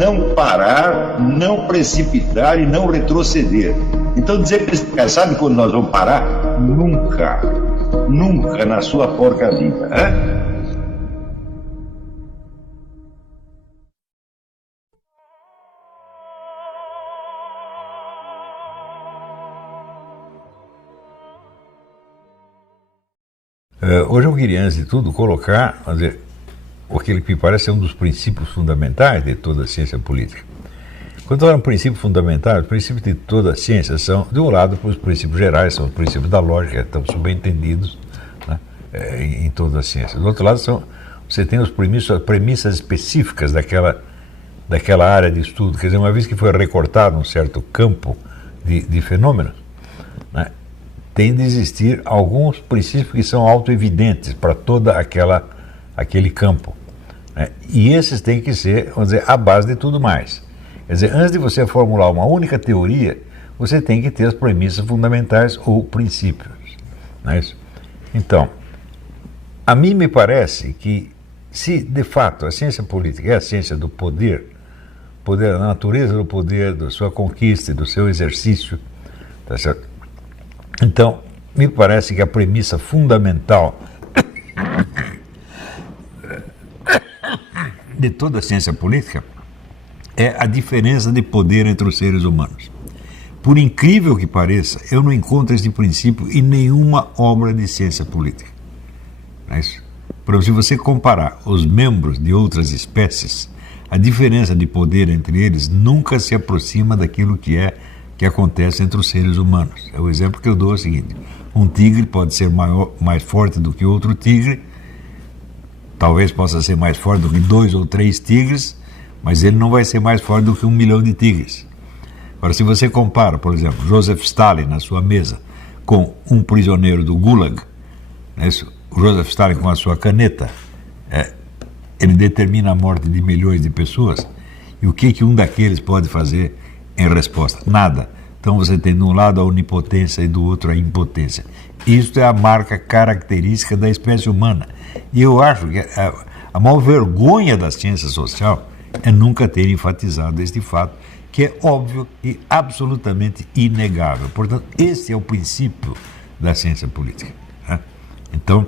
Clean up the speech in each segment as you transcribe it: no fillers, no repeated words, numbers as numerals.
não parar, não precipitar e não retroceder. Então dizer para esse cara, sabe quando nós vamos parar? Nunca. Nunca na sua porca vida. Né? Hoje eu queria, antes de tudo, colocar, aquele que me parece ser um dos princípios fundamentais de toda a ciência política. Quando falo em princípios fundamentais, os princípios de toda a ciência são, de um lado, os princípios gerais, são os princípios da lógica, estão subentendidos, né, em toda a ciência. Do outro lado, você tem as premissas específicas daquela área de estudo. Quer dizer, uma vez que foi recortado um certo campo de fenômenos, né, tem de existir alguns princípios que são autoevidentes para toda aquele campo. Né? E esses têm que ser, vamos dizer, a base de tudo mais. Quer dizer, antes de você formular uma única teoria, você tem que ter as premissas fundamentais ou princípios. Não é isso? Então, a mim me parece que, se de fato a ciência política é a ciência do poder da natureza do poder, da sua conquista e do seu exercício, tá certo? Então, me parece que a premissa fundamental de toda a ciência política é a diferença de poder entre os seres humanos. Por incrível que pareça, eu não encontro esse princípio em nenhuma obra de ciência política. Não é isso? Por exemplo, se você comparar os membros de outras espécies, a diferença de poder entre eles nunca se aproxima daquilo que acontece entre os seres humanos. O exemplo que eu dou é o seguinte: um tigre pode ser mais forte do que outro tigre, talvez possa ser mais forte do que 2 ou 3 tigres, mas ele não vai ser mais forte do que 1 milhão de tigres. Agora, se você compara, por exemplo, Joseph Stalin na sua mesa com um prisioneiro do Gulag, né, o Joseph Stalin com a sua caneta, ele determina a morte de milhões de pessoas, e o que um daqueles pode fazer em resposta? Nada. Então você tem de um lado a onipotência e do outro a impotência. Isto é a marca característica da espécie humana. E eu acho que a maior vergonha da ciência social é nunca ter enfatizado este fato, que é óbvio e absolutamente inegável. Portanto, esse é o princípio da ciência política. Né? Então,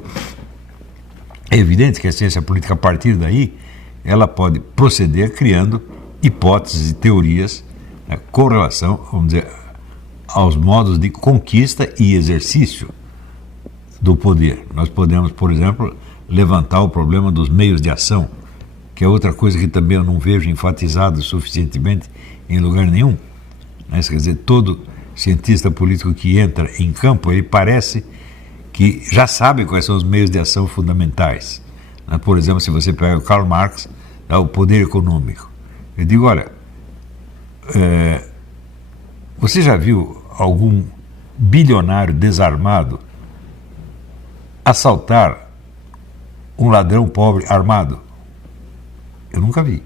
é evidente que a ciência política, a partir daí, ela pode proceder criando hipóteses e teorias, né, com relação, vamos dizer, aos modos de conquista e exercício do poder. Nós podemos, por exemplo, levantar o problema dos meios de ação, que é outra coisa que também eu não vejo enfatizado suficientemente em lugar nenhum. Né? Quer dizer, todo cientista político que entra em campo, ele parece que já sabe quais são os meios de ação fundamentais. Né? Por exemplo, se você pega o Karl Marx, o poder econômico. Eu digo, olha, você já viu algum bilionário desarmado assaltar um ladrão pobre armado? Eu nunca vi.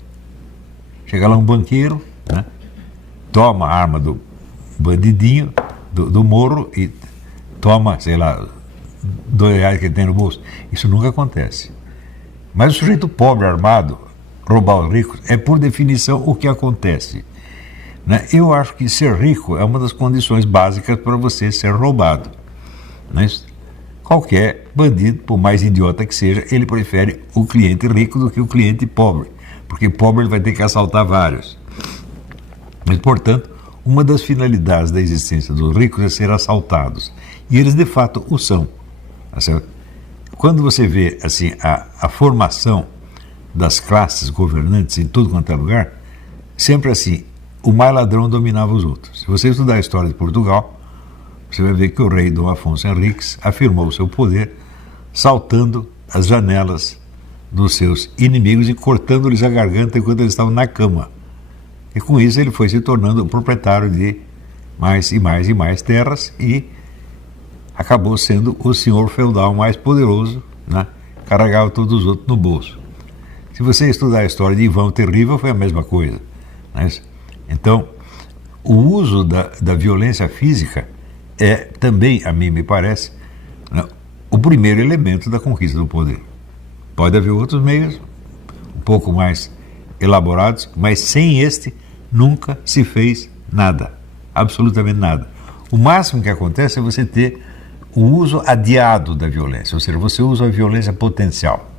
Chega lá um banqueiro, né, toma a arma do bandidinho, do morro, e toma, sei lá, R$2 que ele tem no bolso. Isso nunca acontece. Mas o sujeito pobre armado roubar os ricos é, por definição, o que acontece. Né? Eu acho que ser rico é uma das condições básicas para você ser roubado. Né? Qualquer bandido, por mais idiota que seja, ele prefere o cliente rico do que o cliente pobre, porque pobre ele vai ter que assaltar vários. Mas, portanto, uma das finalidades da existência dos ricos é ser assaltados, e eles de fato o são. Quando você vê assim, a formação das classes governantes em todo quanto é lugar, sempre assim, o mais ladrão dominava os outros. Se você estudar a história de Portugal, você vai ver que o rei Dom Afonso Henriques afirmou o seu poder saltando as janelas dos seus inimigos e cortando-lhes a garganta enquanto eles estavam na cama. E com isso ele foi se tornando o proprietário de mais e mais e mais terras e acabou sendo o senhor feudal mais poderoso, né? Carregava todos os outros no bolso. Se você estudar a história de Ivan o Terrível, foi a mesma coisa. Né? Então, o uso da violência física é também, a mim me parece, né, o primeiro elemento da conquista do poder. Pode haver outros meios, um pouco mais elaborados, mas sem este nunca se fez nada, absolutamente nada. O máximo que acontece é você ter o uso adiado da violência, ou seja, você usa a violência potencial.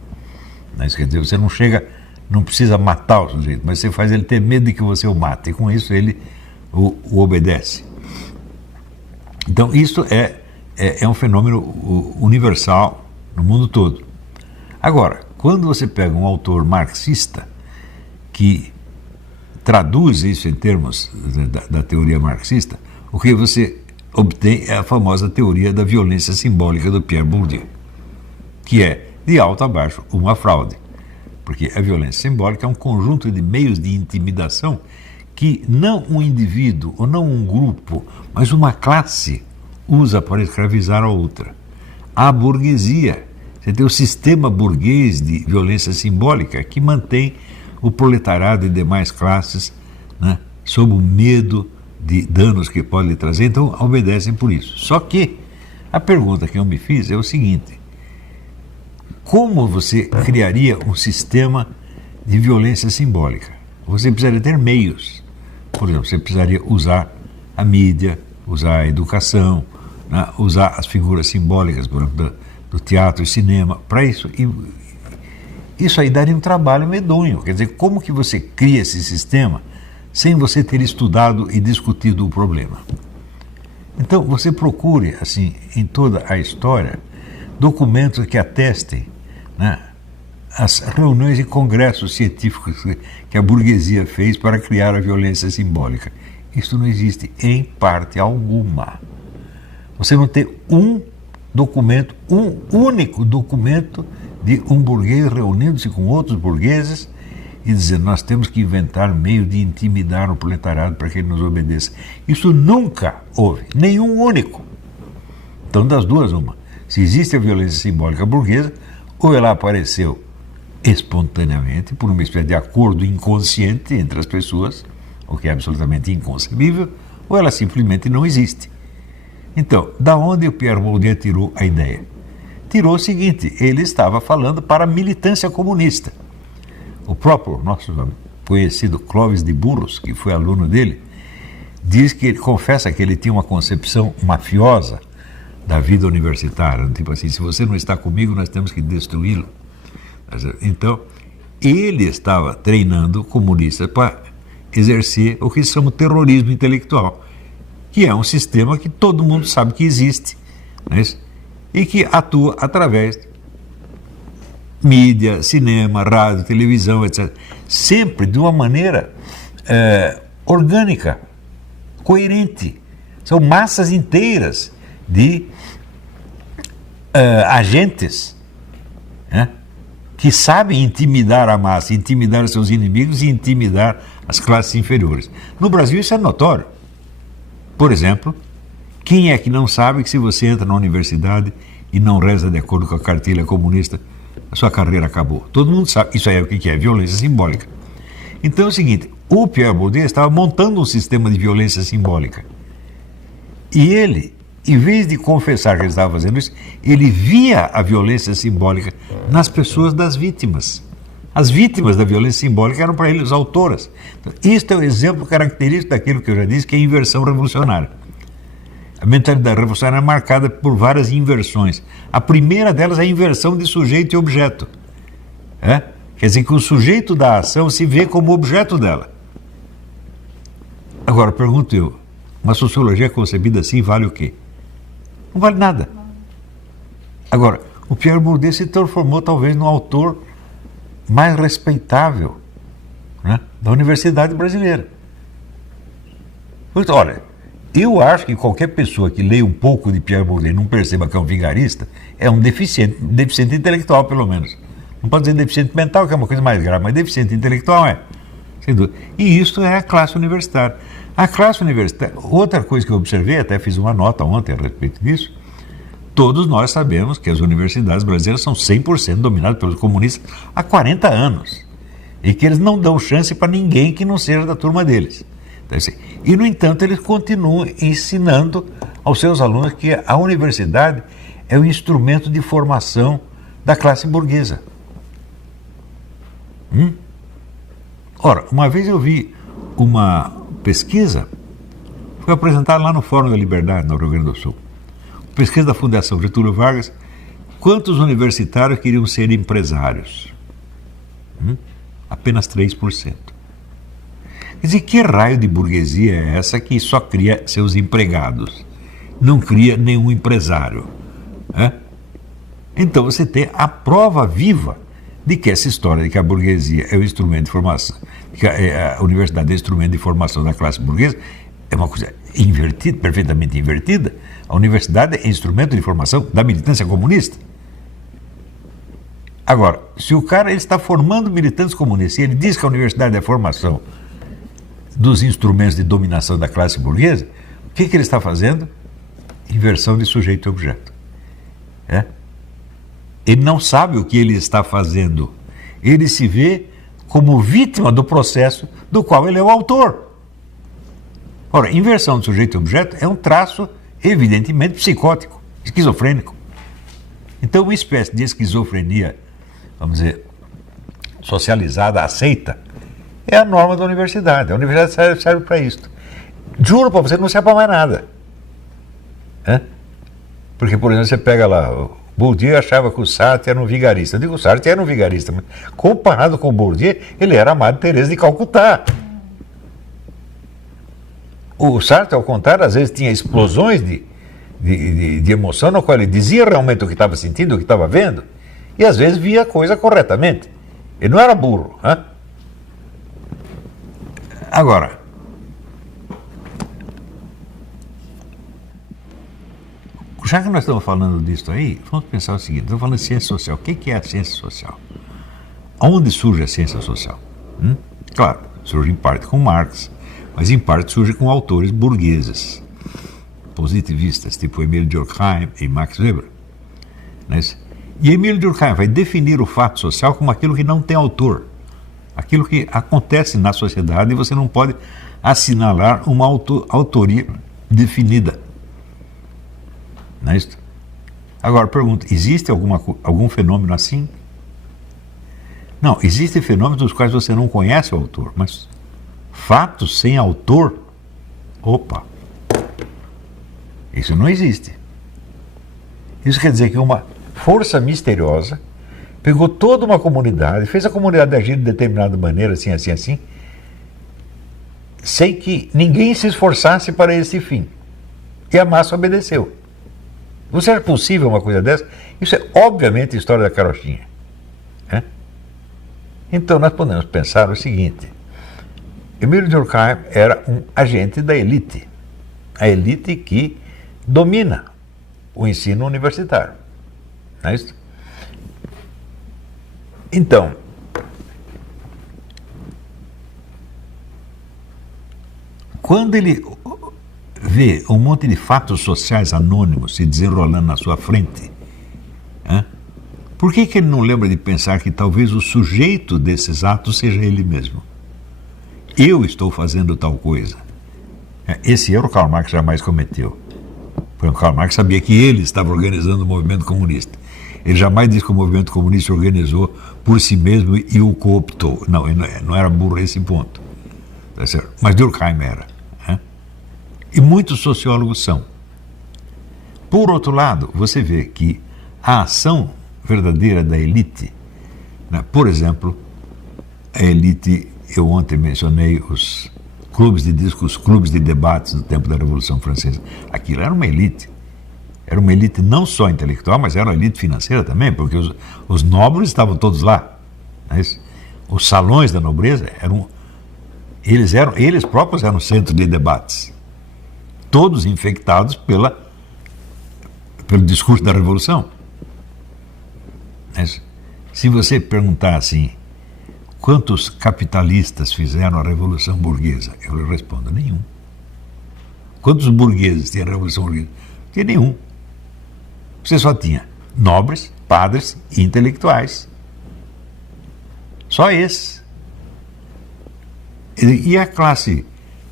Isso quer dizer, você não chega, não precisa matar o sujeito, mas você faz ele ter medo de que você o mate, e com isso ele o obedece. Então isso é um fenômeno universal no mundo todo. Agora, quando você pega um autor marxista que traduz isso em termos da teoria marxista, o que você obtém é a famosa teoria da violência simbólica do Pierre Bourdieu, que é, de alto a baixo, uma fraude. Porque a violência simbólica é um conjunto de meios de intimidação que não um indivíduo ou não um grupo, mas uma classe usa para escravizar a outra. A burguesia, você tem o sistema burguês de violência simbólica que mantém o proletariado e demais classes, né, sob o medo de danos que pode trazer, então obedecem por isso. Só que a pergunta que eu me fiz é o seguinte: como você criaria um sistema de violência simbólica? Você precisaria ter meios. Por exemplo, você precisaria usar a mídia, usar a educação, né, usar as figuras simbólicas, por exemplo, do teatro e cinema, para isso. E isso aí daria um trabalho medonho. Quer dizer, como que você cria esse sistema sem você ter estudado e discutido o problema? Então, você procure, assim, em toda a história, documentos que atestem, né, as reuniões e congressos científicos que a burguesia fez para criar a violência simbólica. Isso não existe em parte alguma. Você não tem um documento, um único documento de um burguês reunindo-se com outros burgueses e dizendo: nós temos que inventar meio de intimidar o proletariado para que ele nos obedeça. Isso nunca houve, nenhum único. Então, das duas, uma. Se existe a violência simbólica burguesa, ou ela apareceu espontaneamente, por uma espécie de acordo inconsciente entre as pessoas, o que é absolutamente inconcebível, ou ela simplesmente não existe. Então, da onde o Pierre Bourdieu tirou a ideia? Tirou o seguinte: ele estava falando para a militância comunista. O próprio nosso conhecido Clóvis de Burros, que foi aluno dele, diz que ele confessa que ele tinha uma concepção mafiosa da vida universitária, tipo assim: se você não está comigo, nós temos que destruí-lo. Então, ele estava treinando comunistas para exercer o que se chama terrorismo intelectual, que é um sistema que todo mundo sabe que existe, não é isso? E que atua através de mídia, cinema, rádio, televisão, etc. Sempre de uma maneira orgânica, coerente. São massas inteiras de agentes, né, que sabem intimidar a massa, intimidar os seus inimigos e intimidar as classes inferiores. No Brasil isso é notório. Por exemplo, quem é que não sabe que se você entra na universidade e não reza de acordo com a cartilha comunista, a sua carreira acabou? Todo mundo sabe. Isso aí é o que é violência simbólica. Então é o seguinte: o Pierre Bourdieu estava montando um sistema de violência simbólica. E ele, em vez de confessar que ele estava fazendo isso, ele via a violência simbólica nas pessoas das vítimas. As vítimas da violência simbólica eram para ele as autoras. Então, este é o exemplo característico daquilo que eu já disse, que é a inversão revolucionária. A mentalidade revolucionária é marcada por várias inversões. A primeira delas é a inversão de sujeito e objeto. Quer dizer que o sujeito da ação se vê como objeto dela. Agora, pergunto eu, uma sociologia concebida assim vale o quê? Não vale nada. Agora, o Pierre Bourdieu se transformou talvez no autor mais respeitável, né, da universidade brasileira. Olha, eu acho que qualquer pessoa que leia um pouco de Pierre Bourdieu e não perceba que é um vigarista, é um deficiente intelectual, pelo menos. Não pode dizer deficiente mental, que é uma coisa mais grave, mas deficiente intelectual é, sem dúvida. E isso é a classe universitária. A classe universitária, outra coisa que eu observei, até fiz uma nota ontem a respeito disso, todos nós sabemos que as universidades brasileiras são 100% dominadas pelos comunistas há 40 anos. E que eles não dão chance para ninguém que não seja da turma deles. E, no entanto, eles continuam ensinando aos seus alunos que a universidade é o instrumento de formação da classe burguesa. Ora, uma vez eu vi uma pesquisa, foi apresentada lá no Fórum da Liberdade, no Rio Grande do Sul. Pesquisa da Fundação Getúlio Vargas, quantos universitários queriam ser empresários? Apenas 3%. Quer dizer, que raio de burguesia é essa que só cria seus empregados, não cria nenhum empresário? Então você tem a prova viva de que essa história de que a burguesia é o instrumento de formação, que a universidade é o instrumento de formação da classe burguesa, é uma coisa invertida, perfeitamente invertida. A universidade é instrumento de formação da militância comunista. Agora, se o cara ele está formando militantes comunistas e ele diz que a universidade é a formação dos instrumentos de dominação da classe burguesa, o que ele está fazendo? Inversão de sujeito e objeto. Ele não sabe o que ele está fazendo. Ele se vê como vítima do processo do qual ele é o autor. Ora, inversão de sujeito e objeto é um traço evidentemente psicótico, esquizofrênico. Então, uma espécie de esquizofrenia, vamos dizer, socializada, aceita, é a norma da universidade. A universidade serve para isso. Juro para você, não serve para mais nada. Porque, por exemplo, você pega lá, o Bourdieu achava que o Sartre era um vigarista. Eu digo, o Sartre era um vigarista, mas comparado com o Bourdieu, ele era a Madre Teresa de Calcutá. O Sartre, ao contrário, às vezes tinha explosões de emoção, no qual ele dizia realmente o que estava sentindo, o que estava vendo, e às vezes via a coisa corretamente. Ele não era burro. Agora, já que nós estamos falando disso aí, vamos pensar o seguinte, estamos falando de ciência social. O que é a ciência social? Onde surge a ciência social? Claro, surge em parte com Marx, mas em parte surge com autores burgueses, positivistas, tipo Emile Durkheim e Max Weber. E Emile Durkheim vai definir o fato social como aquilo que não tem autor, aquilo que acontece na sociedade e você não pode assinalar uma autoria definida. Não é isso? Agora, pergunta, existe algum fenômeno assim? Não, existem fenômenos dos quais você não conhece o autor, mas fatos sem autor, opa, isso não existe. Isso quer dizer que uma força misteriosa pegou toda uma comunidade, fez a comunidade agir de determinada maneira, assim, assim, assim, sem que ninguém se esforçasse para esse fim. E a massa obedeceu. Você é possível uma coisa dessa? Isso é obviamente a história da carochinha. Então nós podemos pensar o seguinte: Emile Durkheim era um agente da elite, a elite que domina o ensino universitário. Não é isso? Então, quando ele vê um monte de fatos sociais anônimos se desenrolando na sua frente, por que ele não lembra de pensar que talvez o sujeito desses atos seja ele mesmo? Eu estou fazendo tal coisa. Esse erro Karl Marx jamais cometeu. Porque o Karl Marx sabia que ele estava organizando o movimento comunista. Ele jamais disse que o movimento comunista se organizou por si mesmo e o cooptou. Não, ele não era burro a esse ponto. Tá certo? Mas Durkheim era. E muitos sociólogos são. Por outro lado, você vê que a ação verdadeira da elite, por exemplo, a elite, eu ontem mencionei os clubes de discos, clubes de debates do tempo da Revolução Francesa. Aquilo era uma elite. Era uma elite não só intelectual, mas era uma elite financeira também, porque os nobres estavam todos lá. Os salões da nobreza eles próprios eram centro de debates. Todos infectados pelo discurso da Revolução. Se você perguntar assim, quantos capitalistas fizeram a Revolução Burguesa? Eu lhe respondo, nenhum. Quantos burgueses tinha a Revolução Burguesa? Não tinha nenhum. Você só tinha nobres, padres e intelectuais. Só esses. E a classe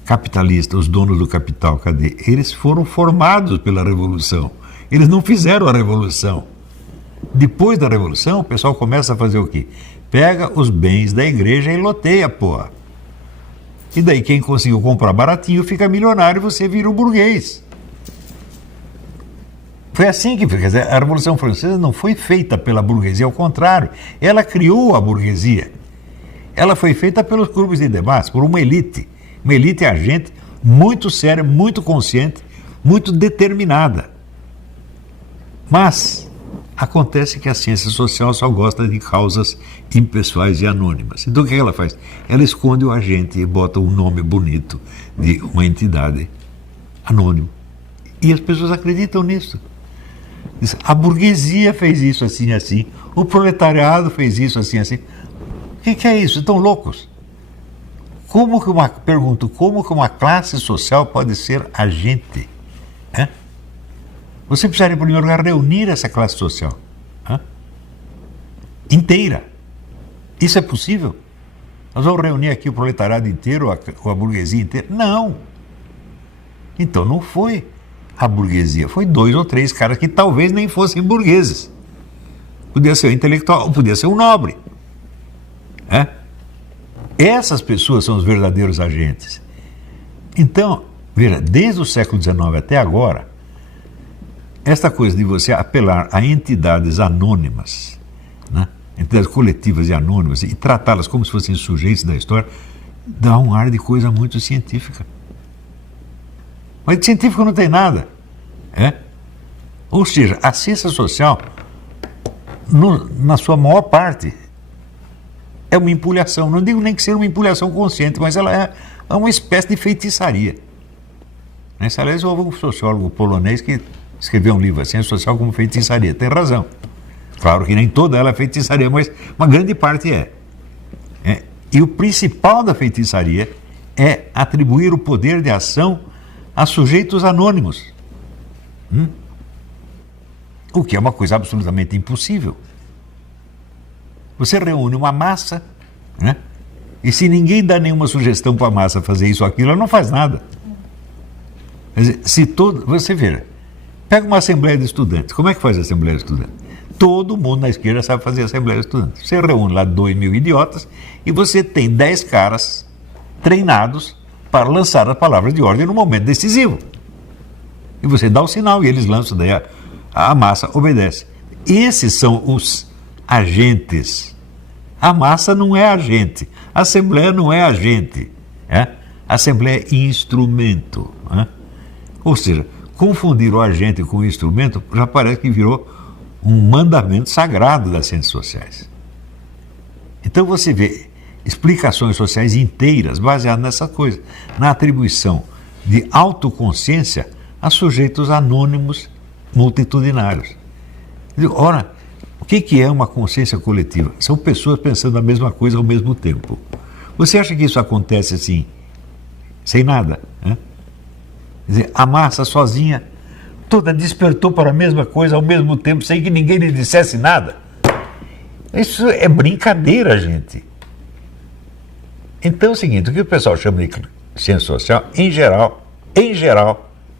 capitalista, os donos do capital, cadê? Eles foram formados pela Revolução. Eles não fizeram a Revolução. Depois da Revolução, o pessoal começa a fazer o quê? Pega os bens da igreja e loteia, porra. E daí quem conseguiu comprar baratinho fica milionário e você vira o burguês. Foi assim que, quer dizer, a Revolução Francesa não foi feita pela burguesia, ao contrário, ela criou a burguesia. Ela foi feita pelos clubes de debate, por uma elite agente muito séria, muito consciente, muito determinada. Mas acontece que a ciência social só gosta de causas impessoais e anônimas. Então o que ela faz? Ela esconde o agente e bota um nome bonito de uma entidade anônima. E as pessoas acreditam nisso. Diz, a burguesia fez isso assim, assim. O proletariado fez isso assim, assim. O que é isso? Estão loucos? Pergunto, como que uma classe social pode ser agente? Você precisaria, em primeiro lugar, reunir essa classe social inteira. Isso é possível? Nós vamos reunir aqui o proletariado inteiro, ou a burguesia inteira? Não. Então não foi a burguesia, foi 2 ou 3 caras que talvez nem fossem burgueses. Podia ser um intelectual, podia ser um nobre. Essas pessoas são os verdadeiros agentes. Então, veja, desde o século XIX até agora, esta coisa de você apelar a entidades anônimas, entidades coletivas e anônimas, e tratá-las como se fossem sujeitos da história, dá um ar de coisa muito científica. Mas de científico não tem nada. Ou seja, a ciência social, na sua maior parte, é uma empulhação. Não digo nem que seja uma empulhação consciente, mas ela é uma espécie de feitiçaria. Aliás, houve um sociólogo polonês que escreveu um livro assim, Ciência Social como Feitiçaria. Tem razão. Claro que nem toda ela é feitiçaria, mas uma grande parte é. E o principal da feitiçaria é atribuir o poder de ação a sujeitos anônimos. O que é uma coisa absolutamente impossível. Você reúne uma massa, e se ninguém dá nenhuma sugestão para a massa fazer isso ou aquilo, ela não faz nada. Quer dizer, você vê, pega uma assembleia de estudantes. Como é que faz a assembleia de estudantes? Todo mundo na esquerda sabe fazer a assembleia de estudantes. Você reúne lá 2.000 idiotas e você tem 10 caras treinados para lançar as palavras de ordem no momento decisivo. E você dá o sinal e eles lançam, daí a massa obedece. Esses são os agentes. A massa não é agente. A assembleia não é agente. A assembleia é instrumento. Ou seja, confundir o agente com o instrumento já parece que virou um mandamento sagrado das ciências sociais. Então você vê explicações sociais inteiras baseadas nessa coisa, na atribuição de autoconsciência a sujeitos anônimos multitudinários. Ora, o que é uma consciência coletiva? São pessoas pensando a mesma coisa ao mesmo tempo. Você acha que isso acontece assim, sem nada? Quer dizer, a massa sozinha, toda despertou para a mesma coisa ao mesmo tempo, sem que ninguém lhe dissesse nada. Isso é brincadeira, gente. Então é o seguinte, o que o pessoal chama de ciência social, em geral,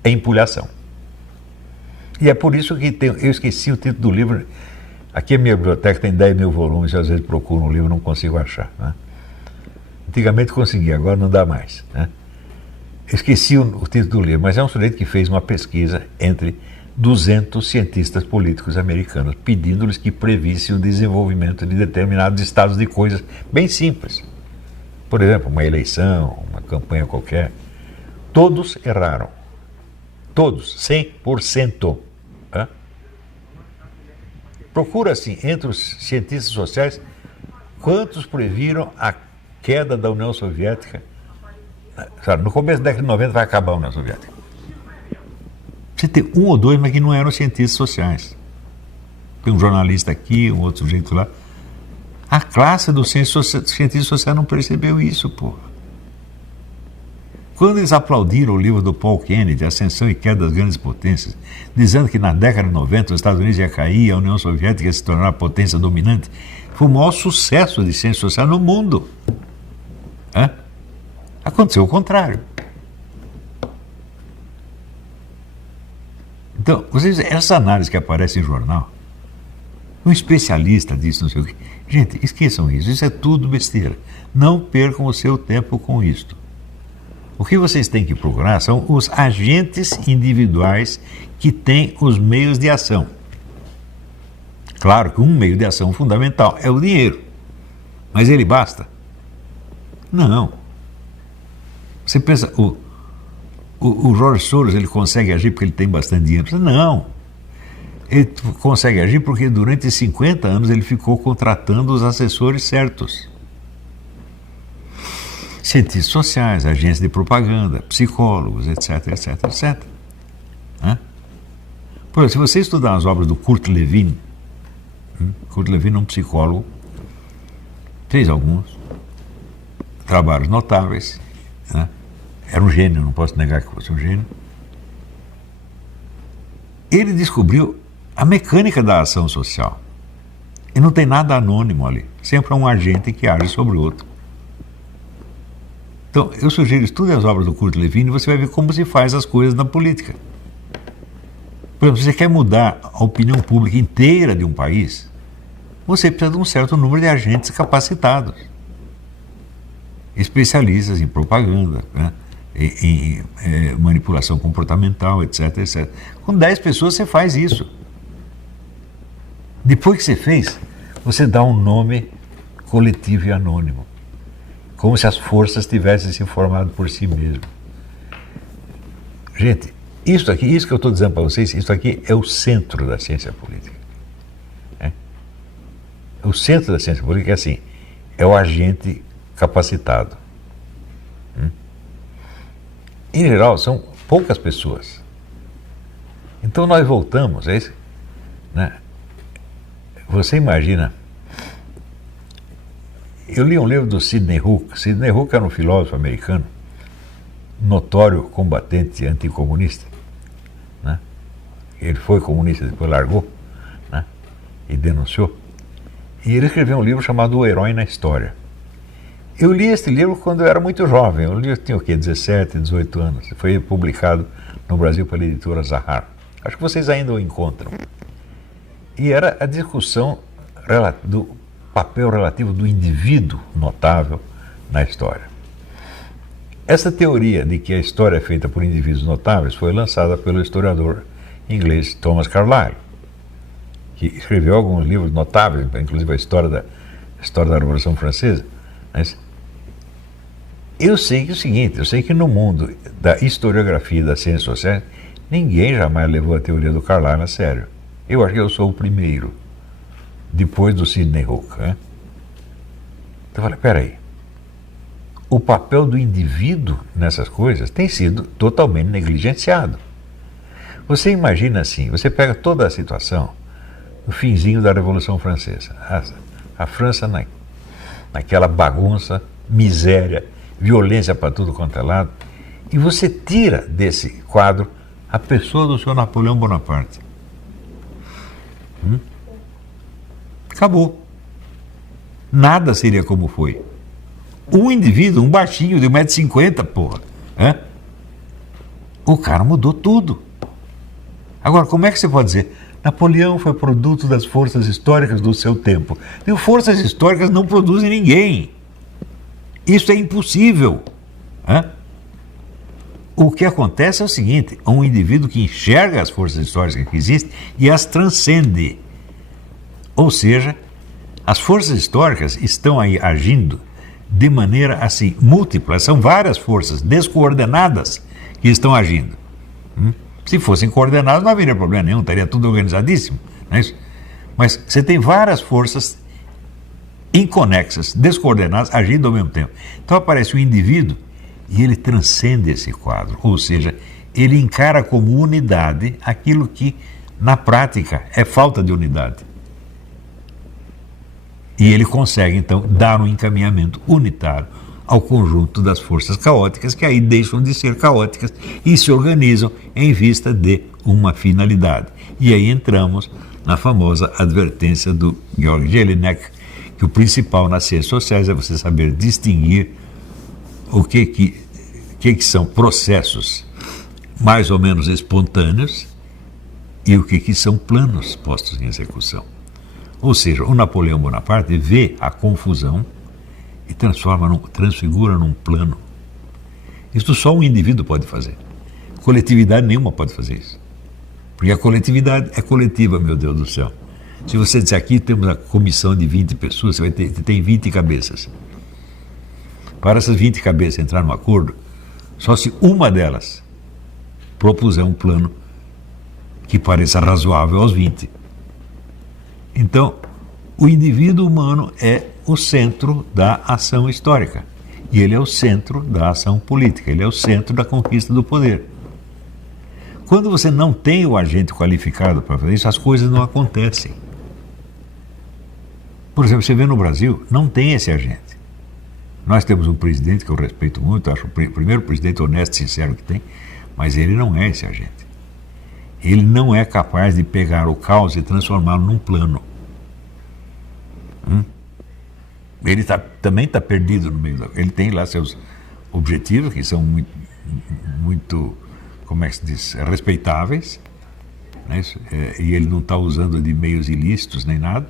é empulhação. E é por isso que eu esqueci o título do livro. Aqui a minha biblioteca tem 10.000 volumes, eu às vezes procuro um livro e não consigo achar. Antigamente conseguia, agora não dá mais. Esqueci o título do livro, mas é um sujeito que fez uma pesquisa entre 200 cientistas políticos americanos, pedindo-lhes que previssem o desenvolvimento de determinados estados de coisas bem simples. Por exemplo, uma eleição, uma campanha qualquer. Todos erraram. Todos, 100%. Procura, assim, entre os cientistas sociais, quantos previram a queda da União Soviética. Sabe, no começo da década de 90 vai acabar a União Soviética. Você tem um ou dois, mas que não eram cientistas sociais. Tem um jornalista aqui, um outro sujeito lá. A classe dos cientistas sociais não percebeu isso, porra. Quando eles aplaudiram o livro do Paul Kennedy, Ascensão e Queda das Grandes Potências, dizendo que na década de 90 os Estados Unidos ia cair, a União Soviética ia se tornar a potência dominante, foi o maior sucesso de ciência social no mundo. Aconteceu o contrário. Então, vocês, essa análise que aparece em jornal, Um especialista disso, não sei o quê. Gente, esqueçam isso. Isso é tudo besteira. Não percam o seu tempo com isto. O que vocês têm que procurar são os agentes individuais que têm os meios de ação. Claro que um meio de ação fundamental é o dinheiro. Mas ele basta? Não. Você pensa, o George Soros, ele consegue agir porque ele tem bastante dinheiro? Não. Ele consegue agir porque durante 50 anos ele ficou contratando os assessores certos. Cientistas sociais, agentes de propaganda, psicólogos, etc, etc, etc. Por exemplo, se você estudar as obras do Kurt Lewin, Kurt Lewin é um psicólogo, fez alguns trabalhos notáveis, era um gênio, não posso negar que fosse um gênio. Ele descobriu a mecânica da ação social. E não tem nada anônimo ali, sempre é um agente que age sobre o outro. Então, eu sugiro, estude as obras do Kurt Lewin e você vai ver como se faz as coisas na política. Por exemplo, se você quer mudar a opinião pública inteira de um país, você precisa de um certo número de agentes capacitados. Especialistas em propaganda, em manipulação comportamental, etc, etc. Com 10 pessoas você faz isso. Depois que você fez, você dá um nome coletivo e anônimo. Como se as forças tivessem se formado por si mesmo. Gente, isso aqui, isso que eu estou dizendo para vocês, isso aqui é o centro da ciência política. O centro da ciência política é assim, é o agente capacitado. Em geral, são poucas pessoas. Então nós voltamos, é isso? Você imagina... Eu li um livro do Sidney Hook. Sidney Hook era um filósofo americano, notório combatente anticomunista. Ele foi comunista, depois largou, e denunciou. E ele escreveu um livro chamado O Herói na História. Eu li esse livro quando eu era muito jovem. O livro tinha o quê? 17, 18 anos. Foi publicado no Brasil pela editora Zahar. Acho que vocês ainda o encontram. E era a discussão do papel relativo do indivíduo notável na história. Essa teoria de que a história é feita por indivíduos notáveis foi lançada pelo historiador inglês Thomas Carlyle, que escreveu alguns livros notáveis, inclusive a história da Revolução Francesa. Mas eu sei que é o seguinte, eu sei que no mundo da historiografia e das ciências sociais, ninguém jamais levou a teoria do Carlyle a sério. Eu acho que eu sou o primeiro, depois do Sidney Hook. Então eu falei, peraí, o papel do indivíduo nessas coisas tem sido totalmente negligenciado. Você imagina assim, você pega toda a situação, o finzinho da Revolução Francesa, a França naquela bagunça, miséria, violência para tudo quanto é lado, e você tira desse quadro a pessoa do senhor Napoleão Bonaparte. Acabou. Nada seria como foi. Um indivíduo, um baixinho de 1,50 m, porra. O cara mudou tudo. Agora, como é que você pode dizer? Napoleão foi produto das forças históricas do seu tempo. E forças históricas não produzem ninguém. Isso é impossível. O que acontece é o seguinte, um indivíduo que enxerga as forças históricas que existem e as transcende. Ou seja, as forças históricas estão aí agindo de maneira assim, múltipla. São várias forças descoordenadas que estão agindo. Se fossem coordenadas não haveria problema nenhum, estaria tudo organizadíssimo. Não é isso? Mas você tem várias forças inconexas, descoordenadas, agindo ao mesmo tempo. Então aparece o indivíduo e ele transcende esse quadro. Ou seja, ele encara como unidade aquilo que na prática é falta de unidade. E ele consegue, então, dar um encaminhamento unitário ao conjunto das forças caóticas, que aí deixam de ser caóticas e se organizam em vista de uma finalidade. E aí entramos na famosa advertência do Georg Jelinek, que o principal nas ciências sociais é você saber distinguir o que são processos mais ou menos espontâneos e o que são planos postos em execução. Ou seja, o Napoleão Bonaparte vê a confusão e transfigura num plano. Isso só um indivíduo pode fazer. Coletividade nenhuma pode fazer isso. Porque a coletividade é coletiva, meu Deus do céu. Se você disser aqui temos a comissão de 20 pessoas, você tem 20 cabeças. Para essas 20 cabeças entrar num acordo, só se uma delas propuser um plano que pareça razoável aos 20. Então, o indivíduo humano é o centro da ação histórica. E ele é o centro da ação política, ele é o centro da conquista do poder. Quando você não tem o agente qualificado para fazer isso, as coisas não acontecem. Por exemplo, você vê no Brasil, não tem esse agente. Nós temos um presidente que eu respeito muito, acho o primeiro presidente honesto e sincero que tem, mas ele não é esse agente. Ele não é capaz de pegar o caos e transformá-lo num plano. Ele também está perdido no meio Ele tem lá seus objetivos, que são muito como é que se diz, respeitáveis, né? E ele não está usando de meios ilícitos nem nada,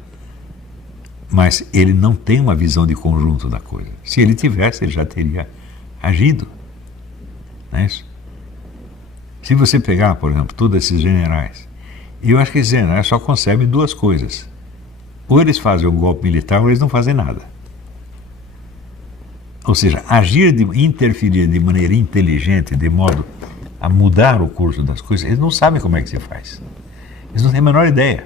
mas ele não tem uma visão de conjunto da coisa. Se ele tivesse, ele já teria agido. Não é isso? Se você pegar, por exemplo, todos esses generais, e eu acho que esses generais só concebem duas coisas. Ou eles fazem um golpe militar, ou eles não fazem nada. Ou seja, interferir de maneira inteligente, de modo a mudar o curso das coisas, eles não sabem como é que se faz. Eles não têm a menor ideia.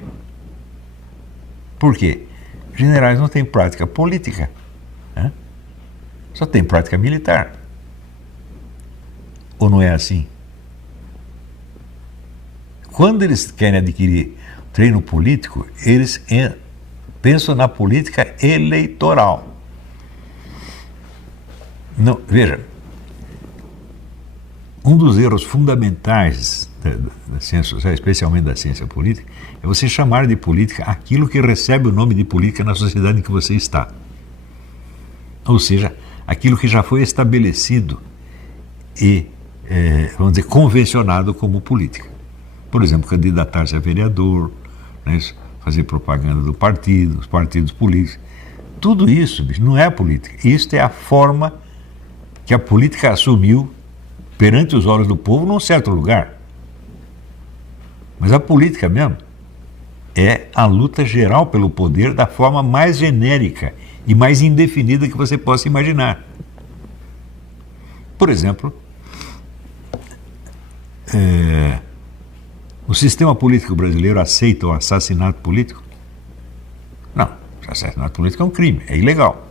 Por quê? Generais não têm prática política, né? Só tem prática militar. Ou não é assim? Quando eles querem adquirir treino político, eles pensam na política eleitoral. Não, veja, um dos erros fundamentais da ciência social, especialmente da ciência política, é você chamar de política aquilo que recebe o nome de política na sociedade em que você está. Ou seja, aquilo que já foi estabelecido e, vamos dizer, convencionado como política. Por exemplo, candidatar-se a vereador, né, fazer propaganda do partido, os partidos políticos. Tudo isso, bicho, não é política. Isso é a forma que a política assumiu perante os olhos do povo num certo lugar. Mas a política mesmo é a luta geral pelo poder da forma mais genérica e mais indefinida que você possa imaginar. Por exemplo, o sistema político brasileiro aceita o assassinato político? Não, o assassinato político é um crime, é ilegal.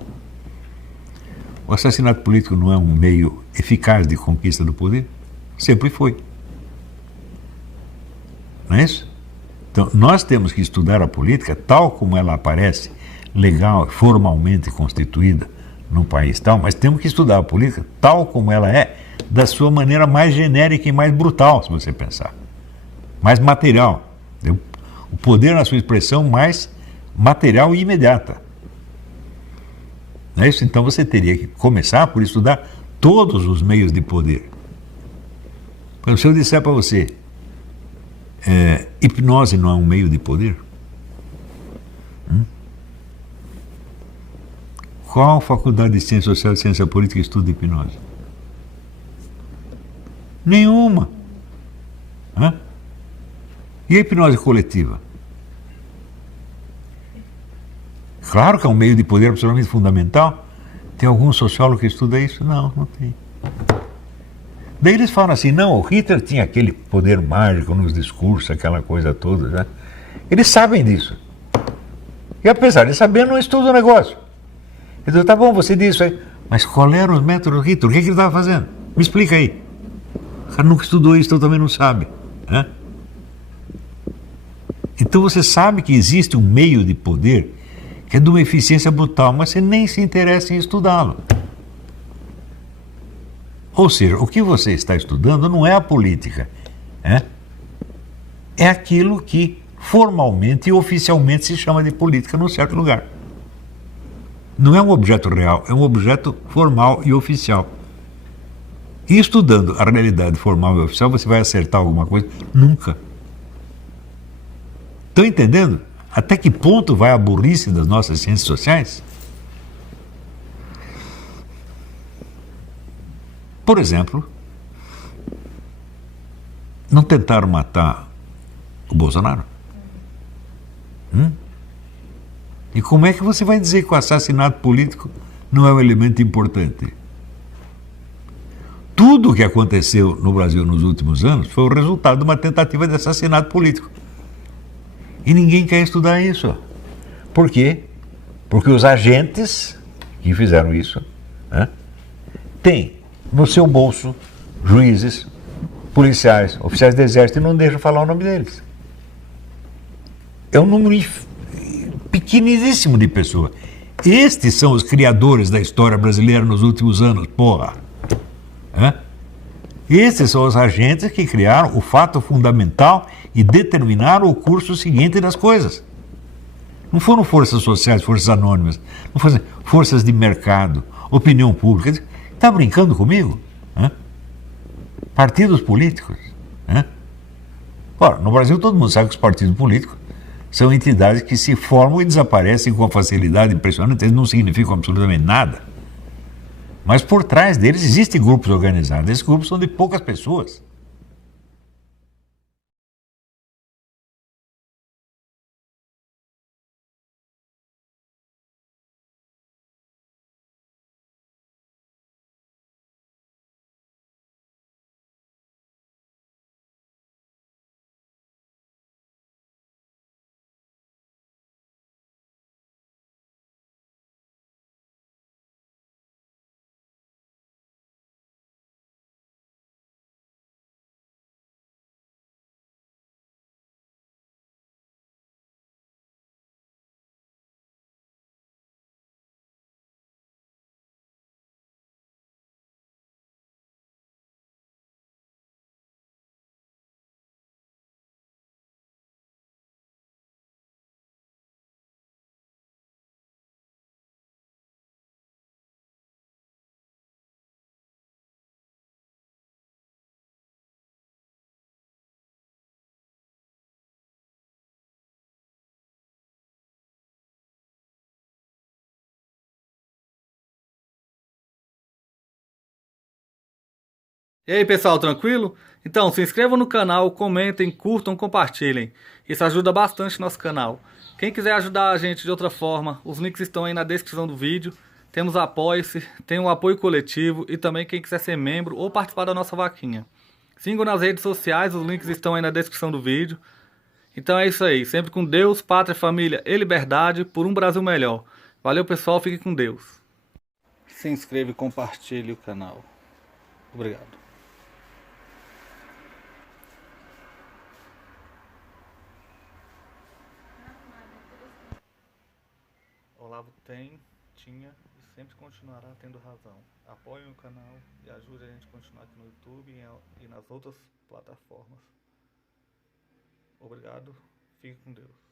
O assassinato político não é um meio eficaz de conquista do poder? Sempre foi. Não é isso? Então, nós temos que estudar a política tal como ela aparece, legal, formalmente constituída num país tal, mas temos que estudar a política tal como ela é, da sua maneira mais genérica e mais brutal, se você pensar. Mais material. O poder na sua expressão mais material e imediata. Não é isso? Então você teria que começar por estudar todos os meios de poder. Se eu disser para você, hipnose não é um meio de poder? Qual faculdade de ciência social e ciência política estuda hipnose? Nenhuma. E a hipnose coletiva? Claro que é um meio de poder absolutamente fundamental. Tem algum sociólogo que estuda isso? Não, não tem. Daí eles falam assim, não, o Hitler tinha aquele poder mágico nos discursos, aquela coisa toda, né? Eles sabem disso. E apesar de saber, não estudam o negócio. Então, tá bom, você diz isso aí. Mas qual eram os métodos do Hitler? O que ele estava fazendo? Me explica aí. O cara nunca estudou isso, então também não sabe, né? Então você sabe que existe um meio de poder que é de uma eficiência brutal, mas você nem se interessa em estudá-lo. Ou seja, o que você está estudando não é a política, é aquilo que formalmente e oficialmente se chama de política num certo lugar. Não é um objeto real, é um objeto formal e oficial. E estudando a realidade formal e oficial, você vai acertar alguma coisa? Nunca. Estão entendendo Até que ponto vai a burrice das nossas ciências sociais? Por exemplo, não tentaram matar o Bolsonaro? E como é que você vai dizer que o assassinato político não é um elemento importante? Tudo o que aconteceu no Brasil nos últimos anos foi o resultado de uma tentativa de assassinato político. E ninguém quer estudar isso. Por quê? Porque os agentes que fizeram isso, né, têm no seu bolso juízes, policiais, oficiais do exército e não deixam falar o nome deles. É um número pequeníssimo de pessoas. Estes são os criadores da história brasileira nos últimos anos, porra. Esses são os agentes que criaram o fato fundamental e determinaram o curso seguinte das coisas. Não foram forças sociais, forças anônimas, não foram forças de mercado, opinião pública. Está brincando comigo? Partidos políticos. Ora, no Brasil todo mundo sabe que os partidos políticos são entidades que se formam e desaparecem com uma facilidade impressionante. Eles não significam absolutamente nada. Mas por trás deles existem grupos organizados. Esses grupos são de poucas pessoas. E aí pessoal, tranquilo? Então, se inscrevam no canal, comentem, curtam, compartilhem. Isso ajuda bastante nosso canal. Quem quiser ajudar a gente de outra forma, os links estão aí na descrição do vídeo. Temos Apoie-se, tem o apoio coletivo e também quem quiser ser membro ou participar da nossa vaquinha. Sigam nas redes sociais, os links estão aí na descrição do vídeo. Então é isso aí, sempre com Deus, pátria, família e liberdade por um Brasil melhor. Valeu pessoal, fique com Deus. Se inscreva e compartilhe o canal. Obrigado. Olavo tinha e sempre continuará tendo razão. Apoiem o canal e ajude a gente a continuar aqui no YouTube e nas outras plataformas. Obrigado, fique com Deus.